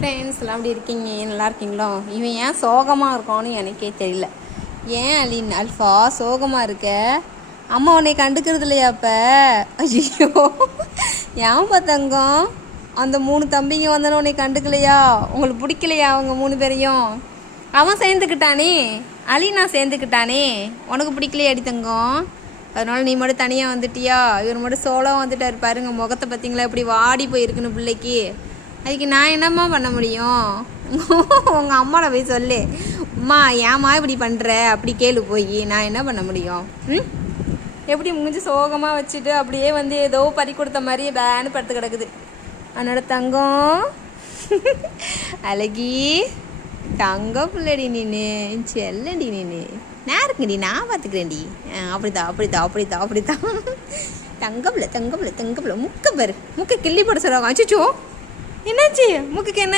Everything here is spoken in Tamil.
ஃப்ரெண்ட்ஸ் எல்லாம் அப்படி இருக்கீங்க, நல்லா இருக்கீங்களோ? இவன் ஏன் சோகமாக இருக்கான்னு எனக்கே தெரியல. ஏன் அலின் அல்ஃபா சோகமாக இருக்க? அம்மா உன்னை கண்டுக்கிறது இல்லையா? அப்போ ஐயோ ஏன் பார்த்தங்கம் அந்த 3 தம்பிங்க வந்தாலும் உன்னை கண்டுக்கலையா? உங்களுக்கு பிடிக்கலையா அவங்க 3 பேரையும்? அவன் சேர்ந்துக்கிட்டானே, அலினா சேர்ந்துக்கிட்டானே, உனக்கு பிடிக்கலையா அடி தங்கம்? அதனால நீ மட்டும் தனியாக வந்துட்டியா? இவர் மட்டும் சோலோ வந்துட்டார் பாருங்க. முகத்தை பார்த்தீங்களா எப்படி வாடி போயிருக்குன்னு பிள்ளைக்கு. அதுக்கு நான் என்னம்மா பண்ண முடியும்? உங்கள் அம்மாவை போய் சொல்லு, அம்மா ஏம்மா இப்படி பண்ணுற அப்படி கேளு போய். நான் என்ன பண்ண முடியும்? எப்படி முடிஞ்சு சோகமாக வச்சுட்டு அப்படியே வந்து ஏதோ பறி கொடுத்த மாதிரி பேன்னு படுத்து கிடக்குது. அதனோட தங்கம் அழகி தங்க பிள்ளடி நீனு, செல்லடி நீனு. நான் இருக்குடி, நான் பார்த்துக்கிறேன்டி. அப்படித்தான் அப்படித்தான் அப்படித்தான் அப்படித்தான். தங்க பிள்ளை முக்க பாரு, முக்க கிள்ளி போட சொல்லுவாங்க. அச்சோ என்னாச்சு? முக்குக்கு என்ன?